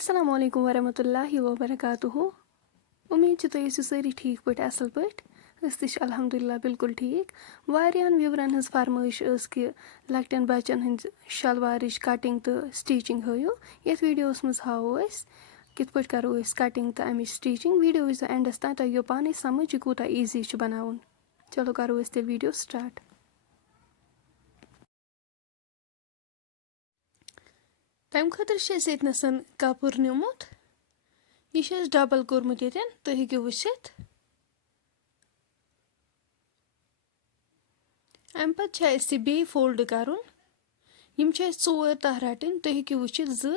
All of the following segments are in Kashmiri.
Assalamu alaikum warahmatullahi wabarakatuh. उम्मीद छ तुम ٲسِو سٲری ٹھیٖک پٲٹھۍ اصل پٲٹھۍ أسۍ تہِ چھِ الحمدُاللہ بالکل ٹھیٖک واریاہن وِورن ہٕنٛز فرمٲیش ٲس کہِ لۄکٹٮ۪ن بچن ہٕنٛز شلوارٕچ کٹنگ تہٕ سٹیچنگ ہٲیِو یتھ ویٖڈیوس منٛز ہاوو أسۍ کِتھ پٲٹھۍ کرو أسۍ کٹنگ تہٕ امِچ سٹیچنگ ویٖڈیو وٕچھزیو اینڈس تام تۄہہِ یِیو پانے سمجھ یہِ کوٗتاہ ایٖزی چھُ بناوُن چلو کرو أسۍ تیٚلہِ ویٖڈیو سٹارٹ تمہِ خٲطرٕ چھِ أسۍ ییٚتنس کپُر نیومُت یہِ چھُ اَسہِ ڈبل کوٚرمُت ییٚتٮ۪ن تُہۍ ہیٚکِو وٕچھِتھ امہِ پتہٕ چھُ اَسہِ یہِ بیٚیہِ فولڈ کرُن یِم چھِ اَسہِ 4 تاہ رٹٕنۍ تُہۍ ہیٚکِو وٕچھِتھ 2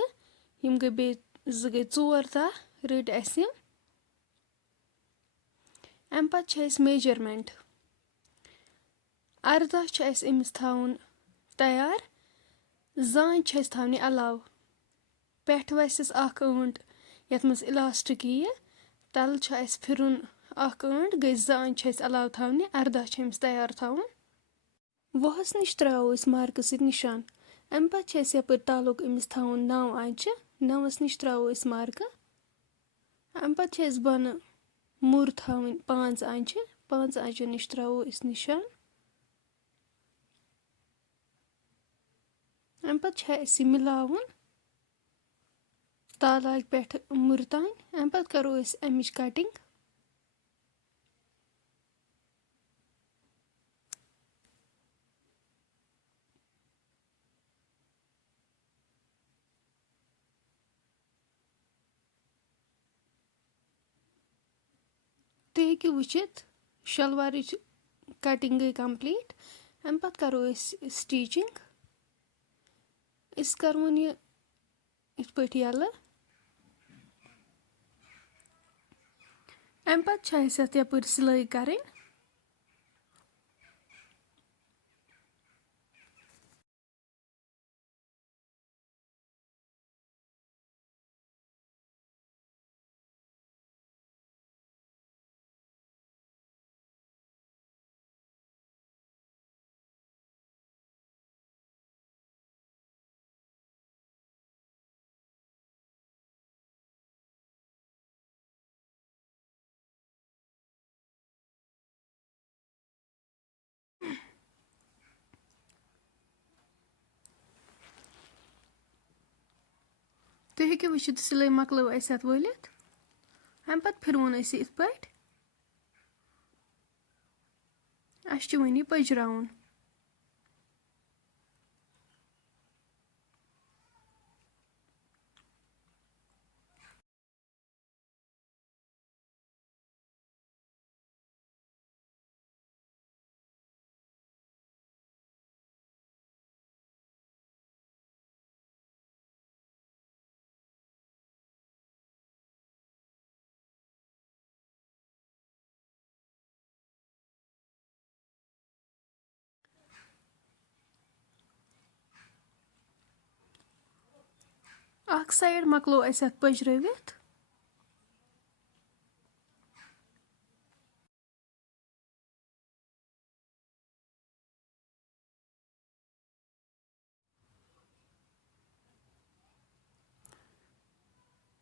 یِم گٔے بیٚیہِ 2 گٔے 4 تاہ رٔٹۍ اَسہِ یِم امہِ پتہٕ چھِ اَسہِ میجرمنٹ 18 چھُ اَسہِ أمِس تھاوُن تیار زانٛچ چھِ اَسہِ تھاونہِ علاوٕ پٮ۪ٹھٕ وسٮ۪س اکھ ٲنٛٹ یتھ منٛز اِلاسٹِک یِیہِ تلہٕ چھُ اَسہِ پھِرُن اکھ ٲنٛٹ گٔے 2 آنٛچہِ چھِ اَسہِ علاوٕ تھاونہِ 18 چھِ أمِس تیار تھاوُن وُہس نِش تراوو أسۍ مارکہٕ سۭتۍ نِشان امہِ پتہٕ چھِ اَسہِ یپٲرۍ تلُک أمِس تھاوُن 9 آنٛچہِ 9 نِش تراوو أسۍ مارکہٕ امہِ پتہٕ چھِ اَسہِ بۄنہٕ مُر تھاوٕنۍ 5 آنٛچہِ 5 آنٛچو نِش تراوو أسۍ نِشان امہِ پتہٕ چھُ اَسہِ یہِ مِلاوُن تالاگہِ پٮ۪ٹھٕ مُرِ تام امہِ پتہٕ کرو أسۍ امِچ کٹنگ تُہۍ ہیٚکِو وٕچھِتھ شلوارٕچ کٹنگ گٔے کمپلیٖٹ امہِ پتہٕ کرو أسۍ سٹیچنگ أسۍ کرون یہِ یِتھ پٲٹھۍ یَلہٕ امہِ پتہٕ چھِ اَسہِ اتھ یپٲرۍ سِلٲے کرٕنۍ تُہۍ ہیٚکِو وٕچھِتھ سِلٲے مۄکلٲو اَسہِ اتھ وٲلِتھ امہِ پتہٕ پھِروُن اَسہِ یِتھ پٲٹھۍ اَسہِ چھُ وۄنۍ یہِ پٔجراوُن اکھ سایڈ مۄکلوو اَسہِ اتھ پٔجرٲوِتھ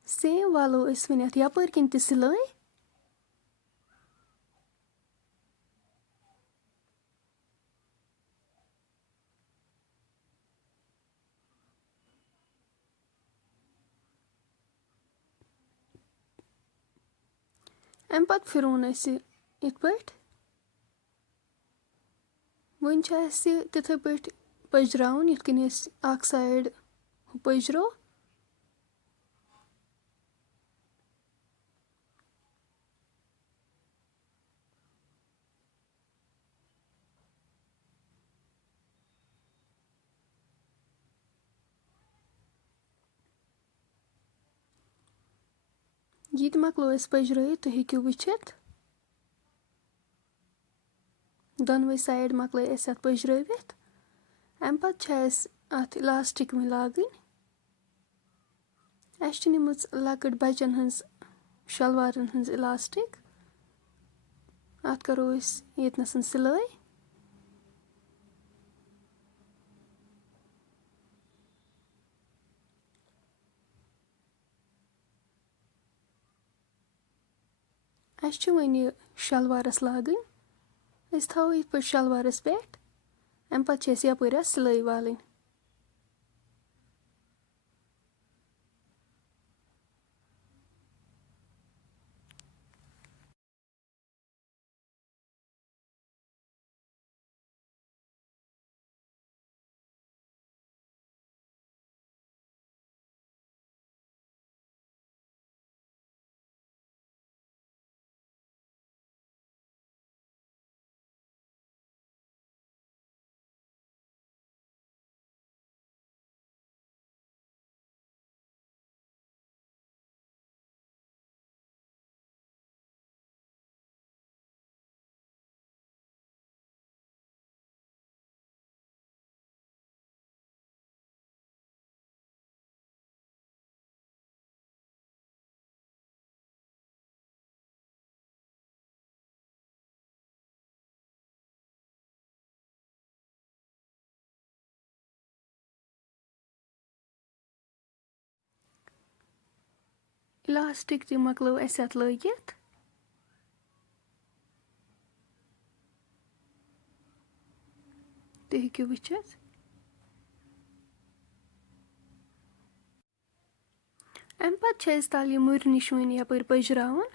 سیم والو أسۍ وۄنۍ اتھ یپٲرۍ کِنۍ تہِ سِلٲے امہِ پتہٕ پھِروُن اَسہِ یِتھ پٲٹھۍ وۄنۍ چھُ اَسہِ تِتھٕے پٲٹھۍ پٔجراوُن یِتھ کٔنۍ أسۍ اکھ سایڈ پٔجرو یہِ تہِ مۄکلو اَسہِ پٔجرٲیِتھ تُہۍ ہیٚکِو وٕچھِتھ دۄنوَے سایڈ مۄکلٲے اَسہِ اتھ پٔجرٲوِتھ امہِ پتہٕ چھِ اَسہِ اتھ اِلاسٹِک وۄنۍ لاگٕنۍ اَسہِ چھِ نِمٕژ لۄکٕٹ بچن ہٕنٛز شلوارن ہٕنٛز اِلاسٹِک اتھ کرو أسۍ ییٚتنس سِلٲے اَسہِ چھُ وۄنۍ یہِ شَلوارَس لاگٕنۍ أسۍ تھاوو یِتھ پٲٹھۍ شَلوارَس پٮ۪ٹھ اَمہِ پَتہٕ چھِ اَسہِ یَپٲرۍ اَتھ سِلٲے والٕنۍ. اِلاسٹِک تہِ مۄکلٲو اَسہِ اَتھ لٲگِتھ. تُہۍ ہیٚکِو وٕچھِتھ. اَمہِ پَتہٕ چھِ اَسہِ تَلہٕ یہِ مُرِ نِش وۄنۍ یَپٲرۍ پٔجراوُن.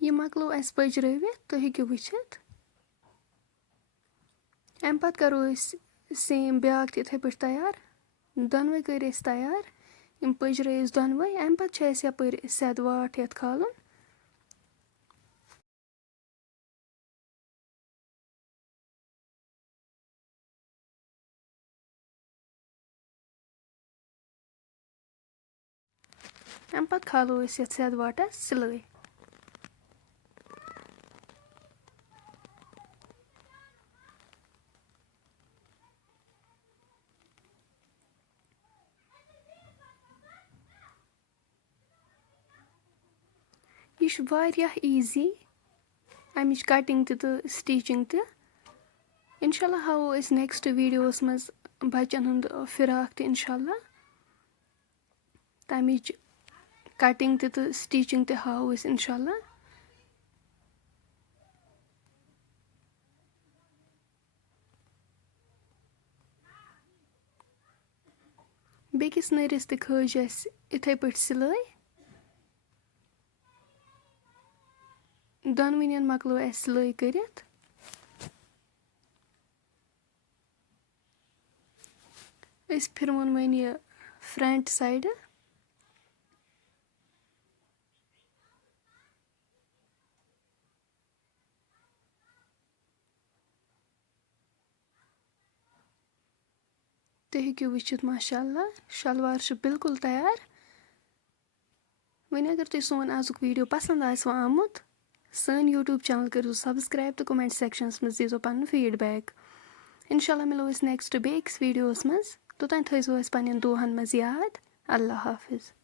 یہِ مۄکلوو اَسہِ پٔجرٲوِتھ تُہۍ ہیٚکِو وٕچھِتھ. اَمہِ پَتہٕ کَرو أسۍ سیم بیٛاکھ تہِ یِتھَے پٲٹھۍ تیار. دۄنوَے کٔرۍ أسۍ تیار. یِم پٔجرٲے أسۍ دۄنوَے. اَمہِ پَتہٕ چھِ اَسہِ یَپٲرۍ سیٚدٕ واٹھ یَتھ کھالُن. اَمہِ پَتہٕ کھالو أسۍ یَتھ سیٚدٕ واٹَس سِلٲے. یہِ چھُ واریاہ ایٖزی. اَمِچ کَٹِنٛگ تہِ تہٕ سِٹیٖچِنٛگ تہِ. اِنشاء اللہ ہاوو أسۍ نیکسٹ ویٖڈیوَس منٛز بَچَن ہُنٛد فِراک تہِ اِنشاء اللہ. تَمِچ کَٹِنٛگ تہِ تہٕ سِٹیٖچِنٛگ تہِ ہاوو أسۍ اِنشاء اللہ. بیٚکِس نٔرِس تہِ کھٲج اَسہِ یِتھَے پٲٹھۍ سِلٲے. دۄنوٕنیَن مۄکلو اَسہِ سِلٲے کٔرِتھ. أسۍ پھِروُن وۄنۍ یہِ فرٛنٛٹ سایڈٕ. تُہۍ ہیٚکِو وٕچھِتھ ماشاء اللہ شَلوار چھُ بِلکُل تیار. وۄنۍ اگر تۄہہِ سون آزُک ویٖڈیو پَسنٛد آسِوٕ آمُت سٲنۍ یوٗٹیوٗب چَنَل کٔرۍزیو سَبسکرایب تہٕ کوٚمٮ۪نٛٹ سٮ۪کشَنَس منٛز دیٖزیو پَنُن فیٖڈبیک. اِنشاء اللہ مِلو أسۍ نیکسٹ بیٚکِس ویٖڈیوَس منٛز. توٚتام تھٲیزیو اَسہِ پنٛنٮ۪ن دُعاہَن منٛز یاد. اللہ حافِظ.